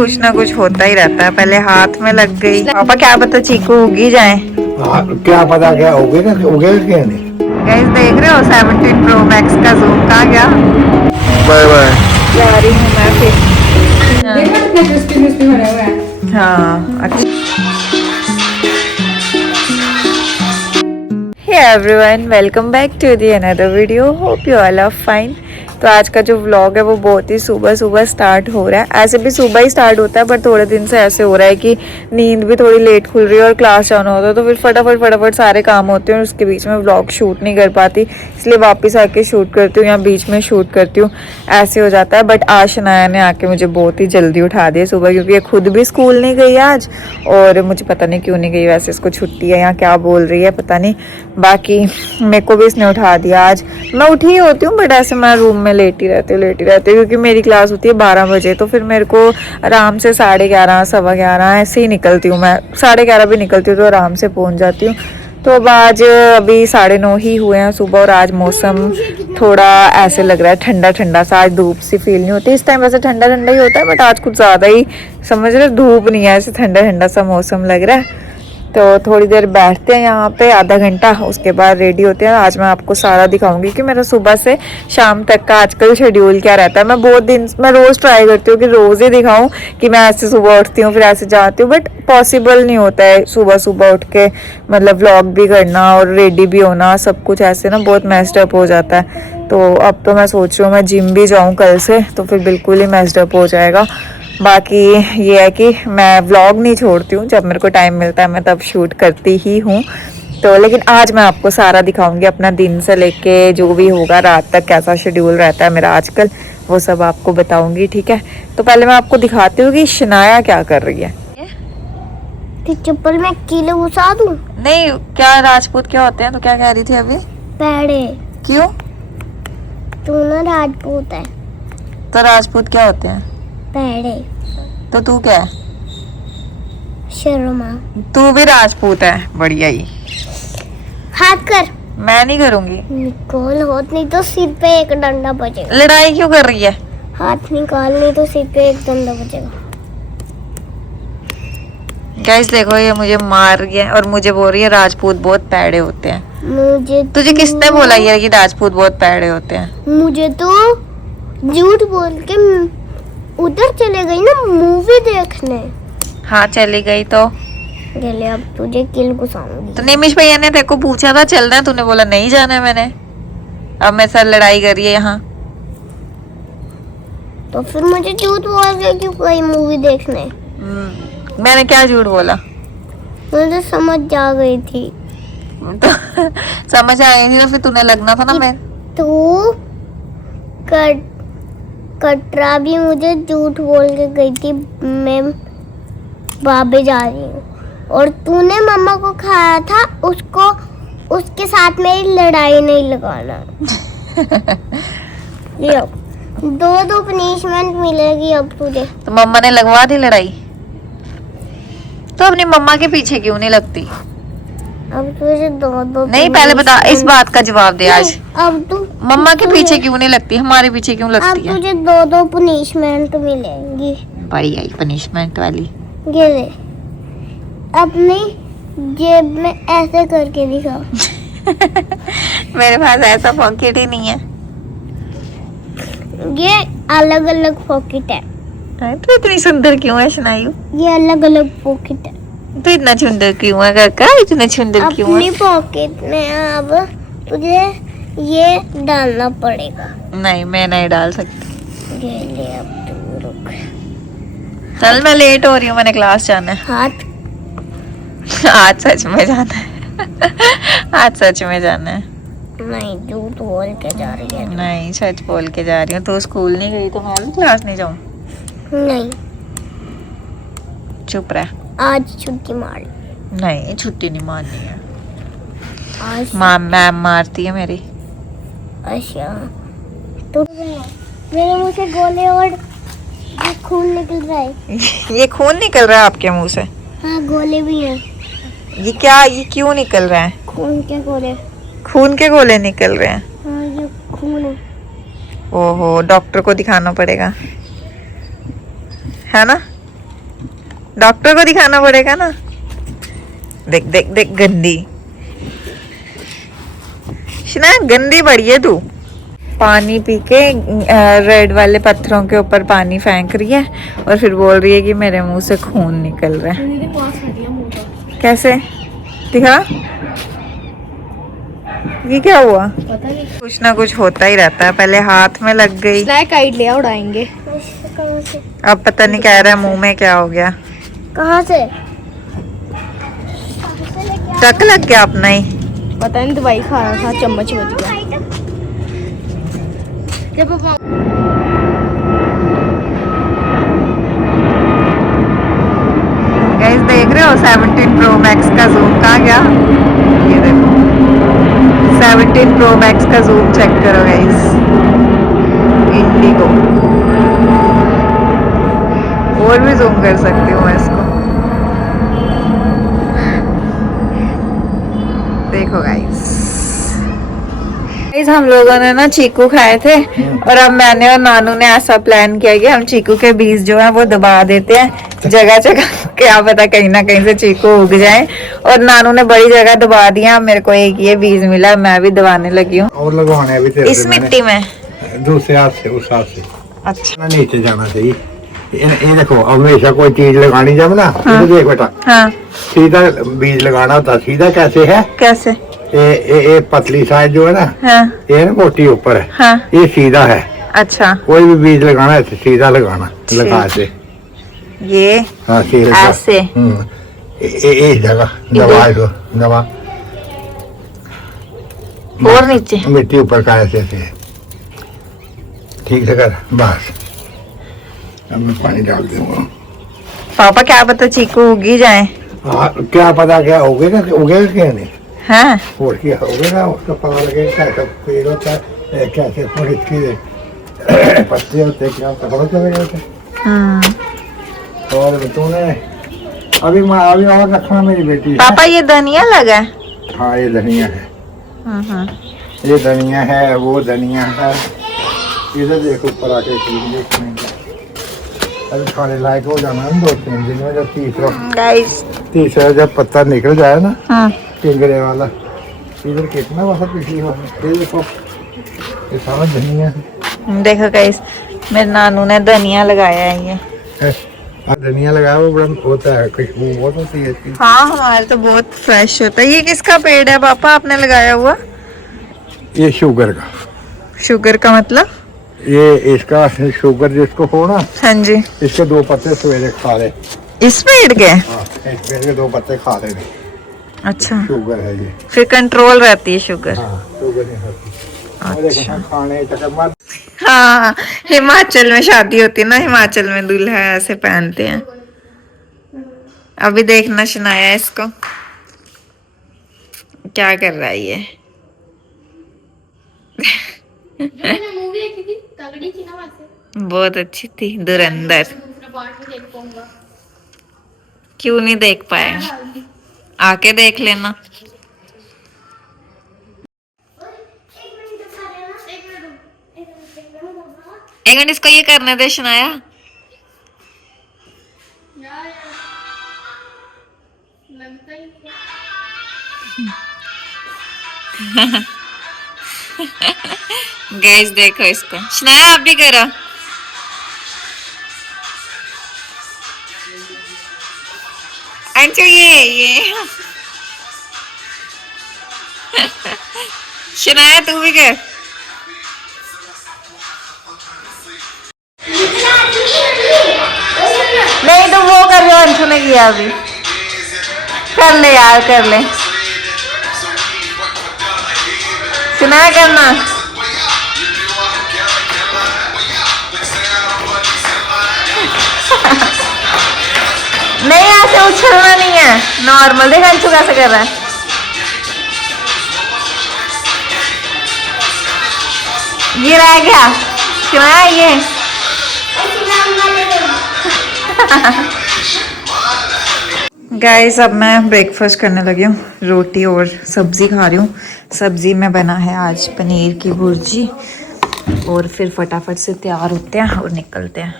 कुछ ना कुछ होता ही रहता है। पहले हाथ में लग गई, पापा क्या पता चीकू उगी जाए। क्या पता क्या उगेगा क्या नहीं। गाइस देख रहे हो 17 Pro Max का जूम कहाँ गया। Bye bye. जा रही हूँ मैं फिर। देखो कितना क्रिस्पी बना हुआ है। हाँ अच्छा। Hey everyone, welcome back to the another video. Hope you all are fine. तो आज का जो व्लॉग है वो बहुत ही सुबह सुबह स्टार्ट हो रहा है। ऐसे भी सुबह ही स्टार्ट होता है पर थोड़े दिन से ऐसे हो रहा है कि नींद भी थोड़ी लेट खुल रही है और क्लास जाना होता है तो फिर फटाफट सारे काम होते हैं और उसके बीच में व्लॉग शूट नहीं कर पाती, इसलिए वापस आके शूट करती हूँ या बीच में शूट करती हूँ, ऐसे हो जाता है। बट आज शनाया ने आके मुझे बहुत ही जल्दी उठा दिया सुबह, क्योंकि ये खुद भी स्कूल नहीं गई आज और मुझे पता नहीं क्यों नहीं गई, वैसे इसको छुट्टी है या क्या बोल रही है पता नहीं। बाकी मेरे को भी इसने उठा दिया। आज मैं उठी ही होती हूँ बट ऐसे मैं रूम में लेटी रहती हूँ क्योंकि मेरी क्लास होती है 12 बजे, तो फिर मेरे को आराम से 11:30 11:15 ऐसे ही निकलती हूँ मैं, 11:30 भी निकलती हूँ तो आराम से पहुँच जाती हूँ। तो अब आज अभी 9:30 ही हुए हैं सुबह और आज मौसम थोड़ा ऐसे लग रहा है ठंडा ठंडा सा, आज धूप सी फील नहीं होती। इस टाइम वैसे ठंडा ठंडा ही होता है बट आज कुछ ज़्यादा ही समझ रहे, धूप नहीं है, ऐसे ठंडा ठंडा सा मौसम लग रहा है। तो थोड़ी देर बैठते हैं यहाँ पे, आधा घंटा, उसके बाद रेडी होते हैं। आज मैं आपको सारा दिखाऊंगी कि मेरा सुबह से शाम तक का आजकल शेड्यूल क्या रहता है। मैं रोज़ ट्राई करती हूँ कि रोज़ ही दिखाऊं कि मैं ऐसे सुबह उठती हूँ फिर ऐसे जाती हूँ, बट पॉसिबल नहीं होता है सुबह सुबह उठ के मतलब व्लॉग भी करना और रेडी भी होना, सब कुछ ऐसे ना बहुत मेस्ड अप हो जाता है। तो अब तो मैं सोच रही हूँ मैं जिम भी जाऊँ कल से, तो फिर बिल्कुल ही मेस्ड अप हो जाएगा। बाकी ये है कि मैं व्लॉग नहीं छोड़ती हूँ, जब मेरे को टाइम मिलता है मैं तब शूट करती ही हूँ। तो लेकिन आज मैं आपको सारा दिखाऊंगी, अपना दिन से लेके जो भी होगा रात तक कैसा शेड्यूल रहता है मेरा आजकल, वो सब आपको बताऊंगी, ठीक है। तो पहले मैं आपको दिखाती हूँ कि शनाया क्या कर रही है। चप्पल में कीले घुसा दूं? नहीं, क्या राजपूत क्या होते हैं, तो क्या कह रही थी अभी? पैड़े। क्यों? तू ना राजपूत है। तो राजपूत क्या होते हैं? पैड़े। तो तू क्या है? शर्मा। तू भी राजपूत है, बढ़िया ही। हाथ कर। मैं नहीं करूंगी। निकाल हाथ, नहीं तो सिर पे एक डंडा बजेगा। लड़ाई क्यों कर रही है? हाथ निकाल, नहीं तो सिर पे एक डंडा बजेगा। गाइस देखो, ये मुझे मार रही है और मुझे बोल रही है राजपूत बहुत पैड़े होते हैं। तुझे किसने बोला ये कि राजपूत बहुत पैड़े होते हैं? मुझे तो झूठ बोल के उधर चले गई ना मूवी देखने। हाँ चली गई तो चले, अब तुझे किल घुसाऊंगी। तो निमिष भैया ने तेरे को पूछा था चलना है, तूने बोला नहीं जाना है। मैंने अब मेरे साथ लड़ाई करी है यहाँ। तो फिर मुझे झूठ बोल के क्यों गई मूवी देखने? मैंने क्या झूठ बोला? मुझे समझ आ गई थी। तो समझ आई थी तो फिर तूने लगना था ना। मैं तू कटरा भी मुझे झूठ बोल के गई थी, मैं बाबे जा रही हूँ, और तूने मम्मा को खाया था, उसको उसके साथ मेरी लड़ाई नहीं लगाना। ये दो पनिशमेंट मिलेगी अब तुझे। तो मम्मा ने लगवा दी लड़ाई, तो अपनी मम्मा के पीछे क्यों नहीं लगती? अब तुझे दो नहीं, पहले बता, इस बात का जवाब दे आज। अब तू मम्मा के पीछे क्यों नहीं लगती, हमारे पीछे क्यों अब लगती है? तुझे दो पनिशमेंट मिलेंगी। बड़ी आई पनिशमेंट वाली। ये ले, अपनी जेब में ऐसे करके दिखा। मेरे पास ऐसा पॉकेट ही नहीं है। ये अलग अलग पॉकेट है। तो इतनी सुंदर क्यों है शनायु? ये अलग अलग पॉकेट है। तो इतना सुंदर क्यों है काका, इतना सुंदर क्यों है? अपनी पॉकेट में अब तुझे ये डालना पड़ेगा। नहीं, मैं नहीं डाल सकती। ये ले, अब तू रुक। चल मैं लेट हो रही हूँ, मैंने क्लास जाना है। हाथ। आज सच में जाना है। आज सच में जाना है। नहीं, झूठ बोल के जा रही है। नहीं, सच बोल के जा रही हूँ। तो स्कूल नहीं गई तो मैं भी क्लास नहीं जाऊँ? नहीं, चुप रह। आज छुट्टी मार। नहीं, छुट्टी नहीं मारनी है। आज मैम मारती है मेरी। अच्छा, तो मेरे मुंह से गोले और ये खून निकल रहा है। ये खून निकल रहा है आपके मुंह से? हाँ, गोले भी हैं। ये क्या, ये क्यों निकल रहा है? खून के गोले। खून के गोले निकल रहे हैं? हाँ, ये खून है। ओहो, डॉक्टर को दिखाना पड़ेगा, है ना? डॉक्टर को दिखाना पड़ेगा ना। देख देख देख गंदी शना, गंदी बड़ी है तू। पानी पी के रेड वाले पत्थरों के ऊपर पानी फेंक रही है और फिर बोल रही है कि मेरे मुंह से खून निकल रहा है। कैसे दिखा, ये क्या हुआ? पता नहीं, कुछ ना कुछ होता ही रहता है। पहले हाथ में लग गई, स्नैक आइडिया उड़ाएंगे। कहाँ से? अब पता नहीं कह रहा है मुंह में क्या हो गया। कहाँ से? टक लग गया अपना ही। पता नहीं, दवाई खा रहा था, चम्मच बच गया। जब गाइस देख रहे हो 17 Pro Max का जूम कहाँ गया? ये देखो 17 Pro Max का जूम चेक करो गाइस। इंडिगो और भी जूम कर सकती हूँ मैं इसको। देखो गाइस हम लोगों ने ना चीकू खाए थे और अब मैंने और नानू ने ऐसा प्लान किया कि हम चीकू के बीज जो है वो दबा देते हैं जगह जगह, क्या पता कहीं ना कहीं से चीकू उग जाए। और नानू ने बड़ी जगह दबा दिया, मेरे को एक ये बीज मिला, मैं भी दबाने लगी हूँ। और लगवाने अभी तेरे इस से मिट्टी में दूसरे हाथ से, उस हाथ से अच्छा नीचे जाना चाहिए। ये देखो, हमेशा कोई चीज लगानी जब ना, हाँ। देख बेटा, हाँ सीधा बीज लगाना होता। सीधा कैसे है? कैसे? ये पतली साइड जो है ना, हाँ ये ना मोटी ऊपर है, हाँ ये सीधा है। अच्छा कोई भी बीज लगाना है तो सीधा लगाना, लगा से। ये हाँ सीधा ऐसे। इस जगह दबा दो, दबा और नीचे मिट्टी ऊपर का ऐसे से ठीक से कर, बस। अब मैं पानी डाल दूंगा। पापा क्या पता चीकू उगी जाए। हाँ, क्या पता क्या उगेगा, उगेगा क्या नहीं, हाँ और क्या होगा उसका पता लगेगा। कैसा पेड़ होता है, कैसे थोड़ी इसकी पत्ते होते हैं, क्या पता चलेगा। और तूने अभी और रखना मेरी बेटी। पापा ये धनिया लगा है। हाँ ये धनिया है, ये धनिया है, वो धनिया है। इधर देखो ऊपर आके अभी खाने लायक हो जाना है 2-3 दिन में। जब तीसरा जब पत्ता निकल जाए ना, टिंगरे वाला, इधर कितना वक्त पिछली बार, ये देखो ये सारा धनिया है। देखो गाइस मेरे नानू ने धनिया लगाया है ये। धनिया लगाया वो बड़ा होता है, खुशबू बहुत होती है इसकी। हाँ हमारे तो बहुत फ्रेश होता है। ये किसका पेड़ है पापा आपने लगाया हुआ? ये शुगर का। शुगर का मतलब? ये इसका शुगर जिसको हो ना, हाँ जी, इसके 2 पत्ते सवेरे खा ले। इस पेड़ के? हाँ, इस पेड़ के 2 पत्ते खा ले। अच्छा शुगर है ये। फिर कंट्रोल रहती है शुगर। हाँ, शुगर नहीं होती। अच्छा खाने चक्कर। हाँ हिमाचल में शादी होती है ना, हिमाचल में दूल्हा ऐसे पहनते हैं। अभी देखना सुनाया इसको क्या कर रहा है ये। मूवी देखी थी, तगड़ी थी ना वैसे। बहुत अच्छी थी धुरंधर। दूसरा पार्ट में देख पाऊंगा। क्यों नहीं देख पाए? आके देख लेना। एक मिनट इसको ये करने दे शनाया। लगता ही गाइस देखो इसको। शनाया आप भी करो। अंशु ये शनाया तू भी कर। नहीं तो वो कर रहे हो, अंशु ने किया अभी। कर ले यार कर ले, सुना करना। नहीं ऐसे उछलना नहीं है, नॉर्मल। देख अंशु कैसे कर रहा है। ये रह गया सुना ये। गाइस अब मैं ब्रेकफास्ट करने लगी हूँ, रोटी और सब्जी खा रही हूँ। सब्जी में बना है आज पनीर की भुर्जी और फिर फटाफट से तैयार होते हैं और निकलते हैं।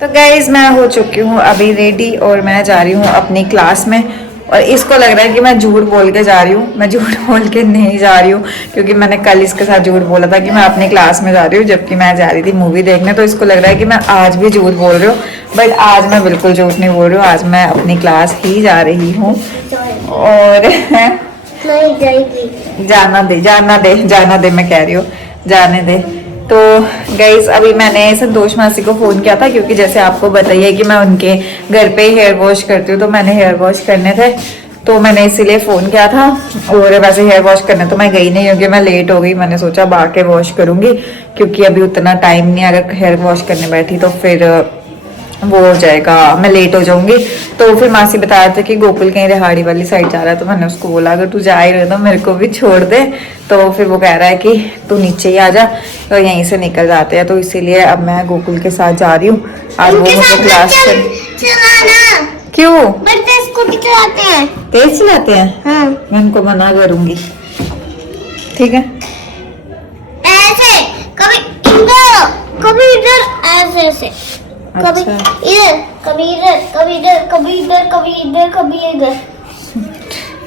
तो गाइज मैं हो चुकी हूँ अभी रेडी और मैं जा रही हूँ अपनी क्लास में। और इसको लग रहा है कि मैं झूठ बोल के जा रही हूँ, मैं झूठ बोल के नहीं जा रही हूँ, क्योंकि मैंने कल इसके साथ झूठ बोला था कि मैं अपनी क्लास में जा रही हूँ, जबकि मैं जा रही थी मूवी देखने। तो इसको लग रहा है कि मैं आज भी झूठ बोल रही हूँ, बट आज मैं बिल्कुल झूठ नहीं बोल रही हूँ। आज मैं अपनी क्लास ही जा रही हूँ। और नहीं जाएगी। जाना दे मैं कह रही हूँ, जाने दे। तो गाइज अभी मैंने संतोष मासी को फ़ोन किया था, क्योंकि जैसे आपको बताइए कि मैं उनके घर पे हेयर वॉश करती हूँ, तो मैंने हेयर वॉश करने थे, तो मैंने इसीलिए फ़ोन किया था। और वैसे हेयर वॉश करने तो मैं गई नहीं, क्योंकि मैं लेट हो गई। मैंने सोचा अब आके वॉश करूँगी, क्योंकि अभी उतना टाइम नहीं, अगर हेयर वॉश करने बैठी तो फिर वो हो जाएगा, मैं लेट हो जाऊंगी। तो फिर मासी बता रहे थे कि गोकुल कहीं रिहाड़ी वाली साइड जा रहा है, तो मैंने उसको बोला अगर तू जा ही रहे तो मेरे को भी छोड़ दे। तो फिर वो कह रहा है कि तू नीचे ही आ जा, तो यहीं से निकल जाते हैं। तो इसीलिए अब मैं गोकुल के साथ जा रही हूँ। आज वो मुझे क्लास कर क्यों स्कूटी चलाते हैं, तेज चलाते हैं। हाँ। मैं उनको मना करूंगी, ठीक है। ऐसे कभी इधर ऐसे ऐसे, कभी अच्छा। इधर, कभी इधर, कभी इधर, कभी इधर, कभी इधर, कभी इधर।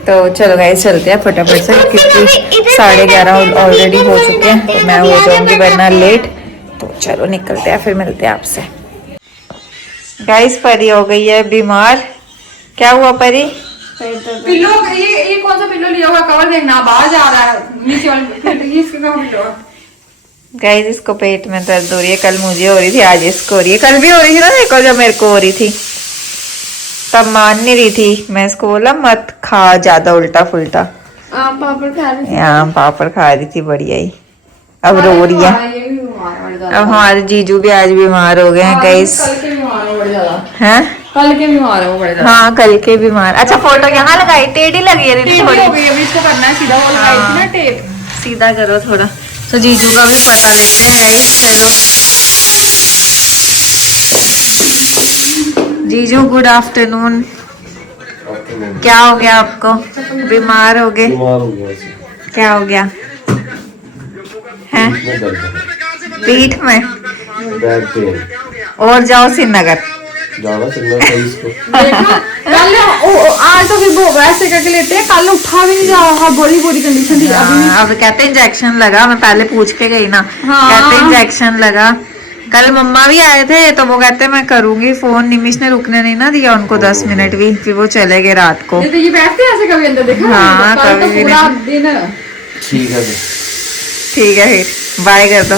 तो चलो गाइस चलते हैं फटाफट से, क्योंकि 11:30 ऑलरेडी हो चुके हैं, तो मैं हो जाऊंगी वरना लेट। तो चलो निकलते हैं, फिर मिलते हैं आपसे। गाइस परी हो गई है बीमार। क्या हुआ परी? पिल्लो ये कौन सा पिल्लो लिया हुआ? कवर देखना, बाहर जा रहा है नीचे वाले। ये इसका कौन पिल्लो है? गाइस इसको पेट में दर्द हो रही है। कल मुझे हो रही थी, आज इसको हो रही है। कल भी हो रही थी ना, देखो जब मेरे को हो रही थी तब मान नहीं रही थी। मैं इसको बोला मत खा ज्यादा उल्टा फुल्टा। पापड़ खा रही थी। यहाँ पापड़ खा रही थी बढ़िया ही, अब रो रही है। ये भी बीमार पड़ जाता अब हमारे जीजू भी आज बीमार हो गए हैं गाइस। कल के बीमार हो बड़े ज्यादा। हैं? कल के बीमार हो बड़े ज्यादा। हाँ कल के बीमार। अच्छा फोटो यहाँ लगाई, टेढ़ी लगी है टेप थोड़ी। हो गई, अभी इसको करना है सीधा। वो लगाई थी ना टेप। सीधा करो थोड़ा। तो जीजू का भी पता लेते हैं गाइस। चलो जीजू गुड आफ्टरनून। क्या हो गया आपको? बीमार हो गए? क्या हो गया है? पीठ में? और जाओ श्रीनगर। देखा कल आज तो फिर वो वैसे करके लेते हैं, कल उठा भी नहीं जा रहा। बड़ी बुरी कंडीशन थी। अब कहते इंजेक्शन लगा, मैं पहले पूछ के गई ना। हाँ। कहते इंजेक्शन लगा। कल मम्मा भी आए थे, तो वो कहते मैं करूंगी फोन। निमिष ने रुकने नहीं ना दिया उनको 10 मिनट भी, फिर वो चले गए रात को। नहीं तो ये बैठते हैं ऐसे कभी अंदर, देखा? हाँ, कल तो कभी पूरा दिन। ठीक है ठीक है फिर बाय कर दो।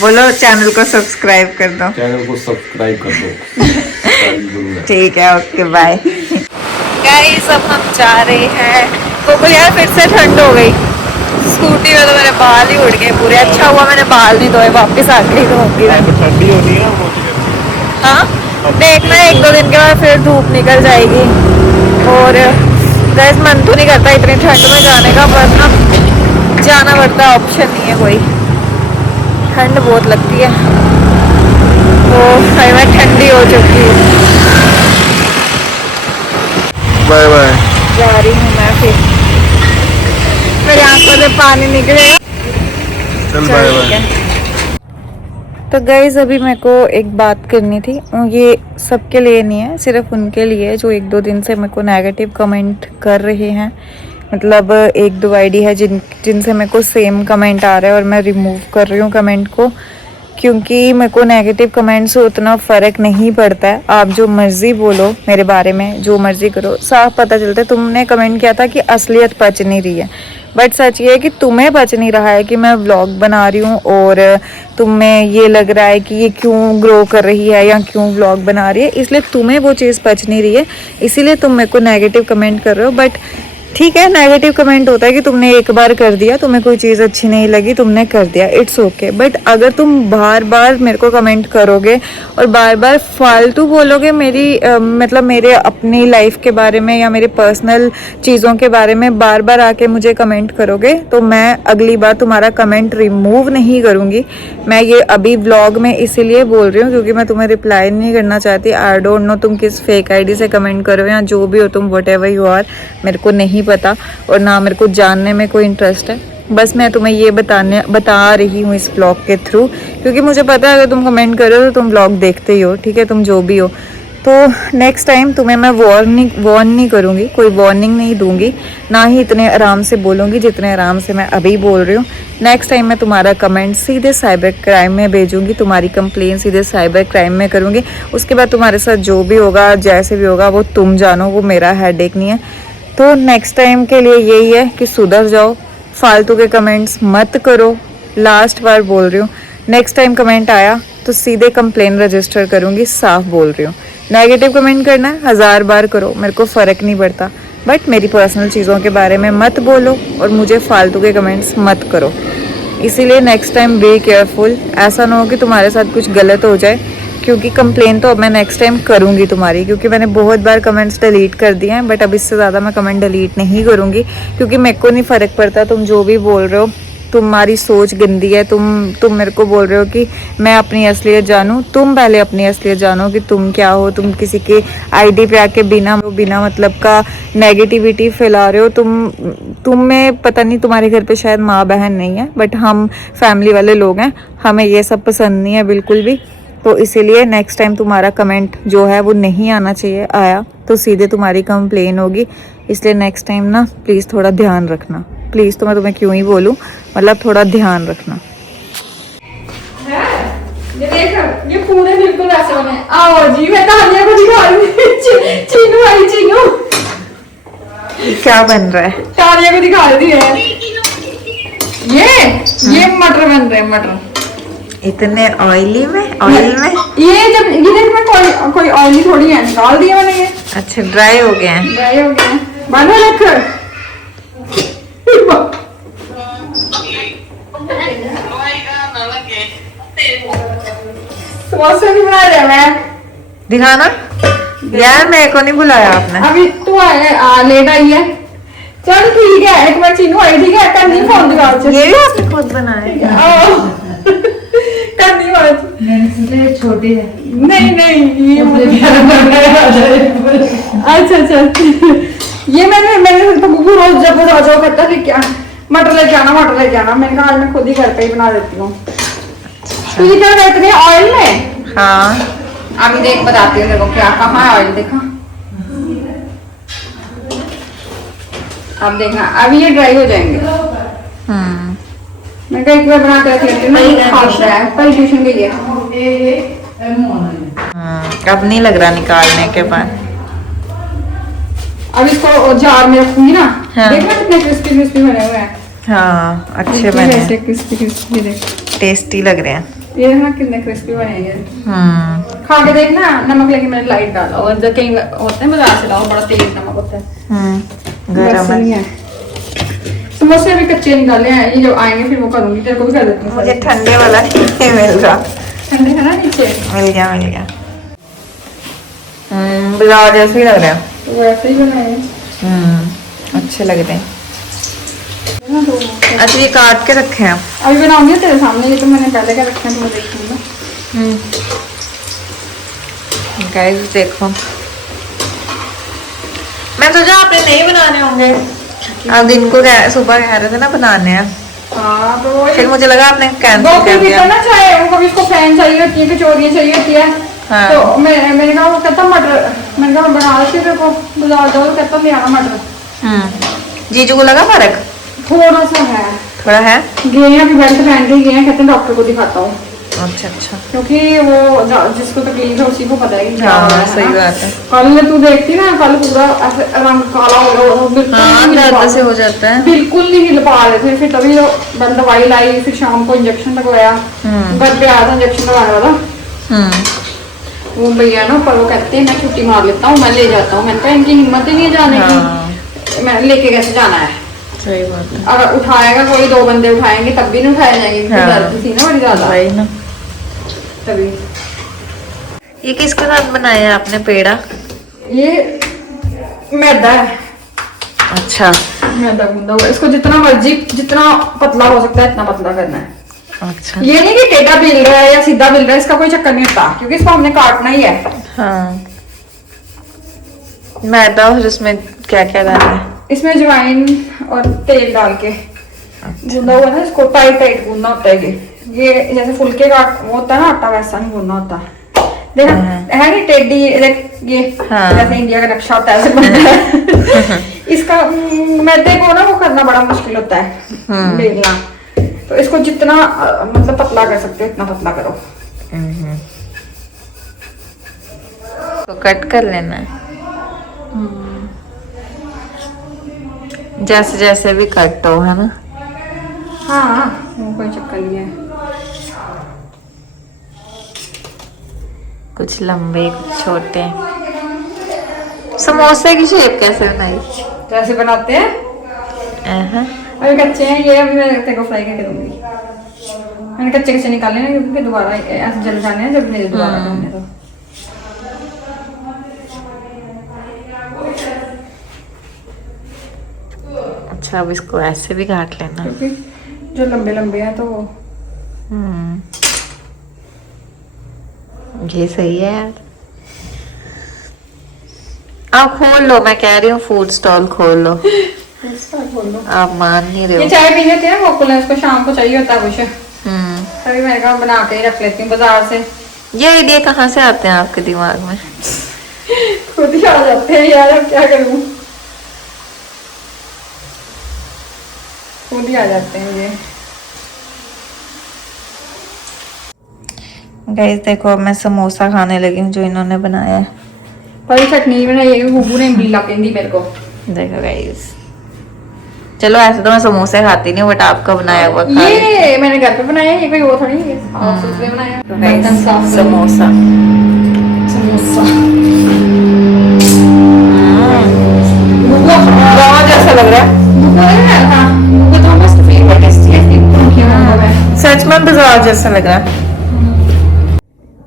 बोलो चैनल को सब्सक्राइब कर दो। चैनल को सब्सक्राइब कर दो। ठीक है ओके बाय। गाइस अब हम जा रहे हैं गोकुल। यार फिर से ठंड हो गई। स्कूटी में तो मेरे बाल ही उड़ गए पूरे। अच्छा हुआ मैंने बाल नहीं धोए, वापस आके ही धोऊंगी। ठंडी होती है ना। हाँ देखना 1-2 दिन के बाद फिर धूप निकल जाएगी। और गैस मन तो नहीं करता इतनी ठंड में जाने का, पर ना जाना पड़ता है, ऑप्शन नहीं है कोई। ठंड बहुत लगती है। तो भाई मैं ठंडी हो चुकी हूँ। Bye bye. जा रही हूँ मैं फिर, मेरी आंखों से पानी निकलेगा। चल बाय बाय। तो गाइज अभी मेरे को एक बात करनी थी। ये सबके लिए नहीं है, सिर्फ उनके लिए जो 1-2 दिन से मेरे को नेगेटिव कमेंट कर रहे हैं। मतलब 1-2 आईडी है जिनसे मेरे को सेम कमेंट आ रहा है, और मैं रिमूव कर रही हूँ कमेंट को, क्योंकि मेरे को नेगेटिव कमेंट से उतना फ़र्क नहीं पड़ता है। आप जो मर्ज़ी बोलो मेरे बारे में, जो मर्ज़ी करो, साफ पता चलता है। तुमने कमेंट किया था कि असलियत पच नहीं रही है, बट सच ये है कि तुम्हें बच नहीं रहा है कि मैं व्लॉग बना रही हूँ, और तुम्हें ये लग रहा है कि ये क्यों ग्रो कर रही है या क्यों व्लॉग बना रही है, इसलिए तुम्हें वो चीज़ पच नहीं रही है, इसीलिए तुम मेरे को नेगेटिव कमेंट कर रहे हो। बट ठीक है, नेगेटिव कमेंट होता है कि तुमने एक बार कर दिया, तुम्हें कोई चीज़ अच्छी नहीं लगी, तुमने कर दिया, इट्स ओके। बट अगर तुम बार बार मेरे को कमेंट करोगे और बार बार फालतू बोलोगे मेरी मतलब मेरे अपनी लाइफ के बारे में या मेरे पर्सनल चीज़ों के बारे में बार बार आके मुझे कमेंट करोगे, तो मैं अगली बार तुम्हारा कमेंट रिमूव नहीं करूँगी। मैं ये अभी व्लॉग में इसीलिए बोल रही हूँ क्योंकि मैं तुम्हें रिप्लाई नहीं करना चाहती। आई डोंट नो तुम किस फेक आईडी से कमेंट करो या जो भी हो तुम, वट एवर यू आर, मेरे को नहीं पता और ना मेरे को जानने में कोई इंटरेस्ट है। बस मैं तुम्हें ये बता रही हूँ इस ब्लॉग के थ्रू, क्योंकि मुझे पता है अगर तुम कमेंट करो तो तुम ब्लॉग देखते ही हो, ठीक है, तुम जो भी हो। तो नेक्स्ट टाइम तुम्हें मैं वार्न नहीं करूँगी, कोई वार्निंग नहीं दूंगी, ना ही इतने आराम से बोलूँगी जितने आराम से मैं अभी बोल रही हूँ। नेक्स्ट टाइम मैं तुम्हारा कमेंट सीधे साइबर क्राइम में भेजूँगी, तुम्हारी कंप्लेन सीधे साइबर क्राइम में करूँगी। उसके बाद तुम्हारे साथ जो भी होगा, जैसे भी होगा, वो तुम जानो, वो मेरा हेडेक नहीं है। तो नेक्स्ट टाइम के लिए यही है कि सुधर जाओ, फालतू के कमेंट्स मत करो। लास्ट बार बोल रही हूँ, नेक्स्ट टाइम कमेंट आया तो सीधे कंप्लेन रजिस्टर करूँगी, साफ बोल रही हूँ। नेगेटिव कमेंट करना है 1000 बार करो, मेरे को फ़र्क नहीं पड़ता, बट मेरी पर्सनल चीज़ों के बारे में मत बोलो और मुझे फालतू के कमेंट्स मत करो। इसीलिए नेक्स्ट टाइम बी केयरफुल, ऐसा ना हो कि तुम्हारे साथ कुछ गलत हो जाए, क्योंकि कंप्लेन तो अब मैं नेक्स्ट टाइम करूँगी तुम्हारी, क्योंकि मैंने बहुत बार कमेंट्स डिलीट कर दिए हैं, बट अब इससे ज़्यादा मैं कमेंट डिलीट नहीं करूँगी, क्योंकि मेरे को नहीं फ़र्क पड़ता तुम जो भी बोल रहे हो, तुम्हारी सोच गंदी है। तुम मेरे को बोल रहे हो कि मैं अपनी असलियत जानूं, तुम पहले अपनी असलियत जानो कि तुम क्या हो। तुम किसी के आईडी पे आके बिना मतलब का नेगेटिविटी फैला रहे हो। तुम में पता नहीं, तुम्हारे घर पे शायद माँ बहन नहीं है, बट हम फैमिली वाले लोग हैं, हमें ये सब पसंद नहीं है बिल्कुल भी। तो इसीलिए नेक्स्ट टाइम तुम्हारा कमेंट जो है वो नहीं आना चाहिए, आया तो सीधे तुम्हारी कंप्लेन होगी। इसलिए नेक्स्ट टाइम ना प्लीज़ थोड़ा ध्यान रखना, प्लीज़। तो मैं तुम्हें क्यों ही बोलूँ, मतलब थोड़ा ध्यान रखना। ये देख, ये पूरे बिल्कुल ऐसे बने। आओ जी, मैं तानिया को दिखा रही हूँ। चीनू आई, चीनू क्या बन रहा है? तानिया को दिखा रही है। ये मटर बन रहे हैं, मटर इतने ऑयली में, ऑयल में ये जब ये देख, मैं कोई ऑयली थोड़ी है, निकाल दिया मैंने ये। अच्छा, ड्राई हो गए हैं। ड्राई हो गए हैं, बना रख। समोसे भी बना रहे मैं। दिखाना यार, मेरे को नहीं बुलाया आपने। अभी तू आया, लेट आई है। चल ठीक है, एक बार चीनू आई, ठीक है, कर दी फोन दिखा। ये भी आपने खुद बनाया? कर दी बात। मैंने सोचा छोटी है। नहीं ये अच्छा ये मैंने तो बुबू रोज जब जाओ करता लेके मटर लेके आना। मैंने कहा आज मैं खुद ही घर पे ही बना देती हूँ। तो ये क्या कहते हैं, ऑयल में? हाँ, अभी देख, बताती हूँ तेरे को क्या, कहाँ है ऑयल, देखा। अब देखना, अभी ये ड्राई हो जाएंगे। मैं कहा एक बार बना कर रख लेती हूँ, ट्यूशन के लिए। अब नहीं लग रहा निकालने के बाद। अब इसको जार में रखूंगी ना। हाँ। देखना कितने क्रिस्पी बने हुए हैं। हाँ, अच्छे बने हैं, क्रिस्पी देख, टेस्टी लग रहे हैं। ये देखना कितने क्रिस्पी बने हैं। खा के देखना। नमक लेके मैंने लाइट डाला, और जो कहीं होते हैं बाजार से लाओ, बड़ा तेज नमक होता है। गरम नहीं है। समोसे अभी कच्चे निकाले हैं, ये जब आएंगे फिर वो करूंगी, तेरे को भी कर देती हूँ। मुझे ठंडे वाला नहीं मिल रहा। ठंडे है ना नीचे, मिल गया। बाजार जैसे ही लग रहा है। तो वैसे ही बनाए हैं। अच्छे लग रहे हैं। ना तो अच्छा, ये काट के रखे हैं? अभी बनाऊंगी तेरे सामने, ये तो मैंने पहले क्या रखे हैं, तो मैं देखूंगी। गाइस देखो, मैं सोचा आपने नहीं बनाने होंगे, आप दिन को सुबह कह रहे थे ना बनाने हैं, हाँ तो वही। फिर मुझे लगा आपने कैंसिल दो कर दिया। ना चाहे वो, कभी इसको फैन चाहिए होती है, कचौरियाँ चाहिए होती है। हाँ। तो मैंने कहा वो कहता मटर, मैंने कहा बना देती तेरे को, बाजार जाओ, कहता ले आना मटर। जीजू को लगा फर्क? थोड़ा सा है, थोड़ा है। गए हैं अभी, बेल्ट पहन के गए हैं, कहते हैं डॉक्टर को दिखाता हूँ, अच्छा, क्योंकि वो जिसको तकलीफ है उसी को पता है कि क्या हो रहा हाँ, है सही ना। बात है। कल तू देखती ना, कल पूरा ऐसे रंग काला हो गया, बिल्कुल हाँ, नहीं हिल दर्द पा से हो जाता है। बिल्कुल नहीं हिल पा रहे थे। फिर तभी तो दवाई लाई, फिर शाम को इंजेक्शन लगवाया, घर पे आया था इंजेक्शन लगाने वाला। वो भैया ना पर वो कहते हैं मैं छुट्टी मार लेता हूँ, मैं ले जाता हूँ। मैंने कहा इनकी हिम्मत ही नहीं है जाने की, मैं लेके कैसे जाना है। सही बात है। अगर उठाएगा कोई, 2 बंदे उठाएंगे तब भी नहीं उठाए जाएंगे, क्योंकि दर्द थी ना बड़ी ज्यादा, वही ना। तभी। ये किसके साथ बनाया आपने पेड़ा? ये मैदा है। अच्छा, मैदा गूंदा हुआ, इसको जितना मर्जी, जितना पतला हो सकता है इतना पतला करना है। अच्छा। ये नहीं कि टेढ़ा बेल रहा है या सीधा बेल रहा है, इसका कोई चक्कर नहीं होता, क्योंकि इसको हमने काटना ही है। हाँ, मैदा और इसमें क्या क्या डालना है? इसमें अजवाइन और तेल डाल के गूंदा हुआ ना, इसको टाइट टाइट गूंदना होता है ये जैसे फुलके का वो होता है ना आटा, वैसा नहीं गूंदना होता। देखा है नहीं टेढ़ी, देख ये जैसे इंडिया का नक्शा होता है ऐसे बनता है। इसका मैदे को ना वो करना बड़ा मुश्किल होता है बेलना, तो इसको जितना मतलब पतला कर सकते हो इतना पतला करो। तो कट कर लेना है जैसे जैसे भी कट हो, है ना? हाँ वो कोई चक्कर नहीं है। कुछ लंबे कुछ छोटे। समोसे की शेप कैसे बनाई? जैसे बनाते हैं, अभी कच्चे हैं ये, अभी मैं तेरे को फ्राई करके दूंगी। मैंने कच्चे कच्चे निकाले ना क्योंकि दोबारा ऐसे जल जाने हैं जब मेरे दोबारा करने तो। अच्छा, अब इसको ऐसे भी काट लेना, क्योंकि जो लंबे लंबे हैं तो वो ये सही है यार। आप खोल लो, मैं कह रही हूँ फूड स्टॉल खोल लो। खोल लो। आप मान नहीं रहे ये हो। चाय पीने थे ना गोकुल, उसको शाम को चाहिए होता है कुछ, तभी मैंने कहा बना के ही रख लेती हूँ बाजार से। ये आइडिया कहाँ से आते हैं आपके दिमाग में? खुद ही आ जाते हैं यार, अब क्या करूँ, खुद ही आ जाते हैं ये। गाइस देखो, अब मैं समोसा खाने लगी हूँ जो इन्होंने बनाया है। पर चटनी बनाई है बुबू ने, इमली पेंदी मेरे को। देखो गाइस, चलो ऐसे तो मैं समोसे खाती नहीं, बट आपका बनाया हुआ खा रही हूँ। ये मैंने घर पे बनाया है, ये कोई वो थोड़ी है, साफ सुथरे बनाया है। बर्तन साफ करो। समोसा समोसा बहुत अच्छा लग रहा है, सच में बाजार जैसा लग रहा है।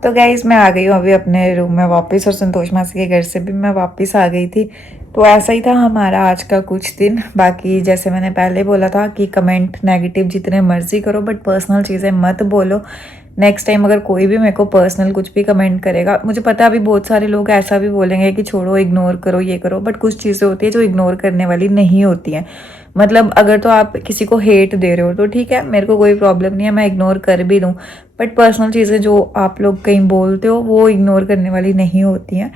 तो गाइज मैं आ गई हूँ अभी अपने रूम में वापस, और संतोष मासी के घर से भी मैं वापस आ गई थी। तो ऐसा ही था हमारा आज का कुछ दिन। बाकी जैसे मैंने पहले बोला था कि कमेंट नेगेटिव जितने मर्जी करो, बट पर्सनल चीज़ें मत बोलो। नेक्स्ट टाइम अगर कोई भी मेरे को पर्सनल कुछ भी कमेंट करेगा, मुझे पता है अभी बहुत सारे लोग ऐसा भी बोलेंगे कि छोड़ो, इग्नोर करो, ये करो, बट कुछ चीज़ें होती है जो इग्नोर करने वाली नहीं होती हैं। मतलब अगर तो आप किसी को हेट दे रहे हो तो ठीक है, मेरे को कोई प्रॉब्लम नहीं है, मैं इग्नोर कर भी दूँ, बट पर्सनल चीज़ें जो आप लोग कहीं बोलते हो वो इग्नोर करने वाली नहीं होती हैं।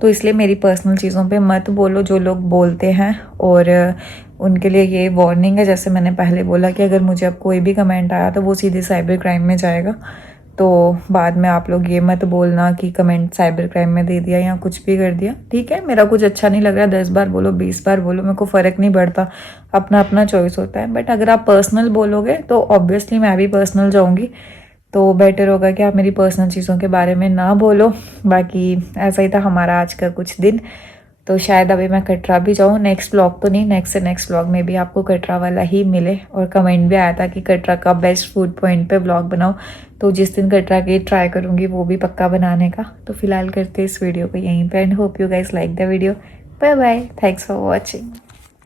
तो इसलिए मेरी पर्सनल चीज़ों पे मत बोलो जो लोग बोलते हैं। और उनके लिए ये वार्निंग है, जैसे मैंने पहले बोला कि अगर मुझे अब कोई भी कमेंट आया तो वो सीधे साइबर क्राइम में जाएगा। तो बाद में आप लोग ये मत बोलना कि कमेंट साइबर क्राइम में दे दिया या कुछ भी कर दिया। ठीक है, मेरा कुछ अच्छा नहीं लग रहा, 10 बार बोलो, 20 बार बोलो, मेरे को फ़र्क नहीं पड़ता, अपना अपना चॉइस होता है। बट अगर आप पर्सनल बोलोगे तो ऑब्वियसली मैं भी पर्सनल जाऊँगी, तो बेटर होगा कि आप मेरी पर्सनल चीज़ों के बारे में ना बोलो। बाकी ऐसा ही था हमारा आज का कुछ दिन। तो शायद अभी मैं कटरा भी जाऊँ, नेक्स्ट व्लॉग तो नहीं, नेक्स्ट से नेक्स्ट व्लॉग में भी आपको कटरा वाला ही मिले। और कमेंट भी आया था कि कटरा का बेस्ट फूड पॉइंट पे व्लॉग बनाओ, तो जिस दिन कटरा के ट्राई करूँगी वो भी पक्का बनाने का। तो फिलहाल करते इस वीडियो को यहीं पे end. Hope you guys like the video. Bye bye, thanks for watching.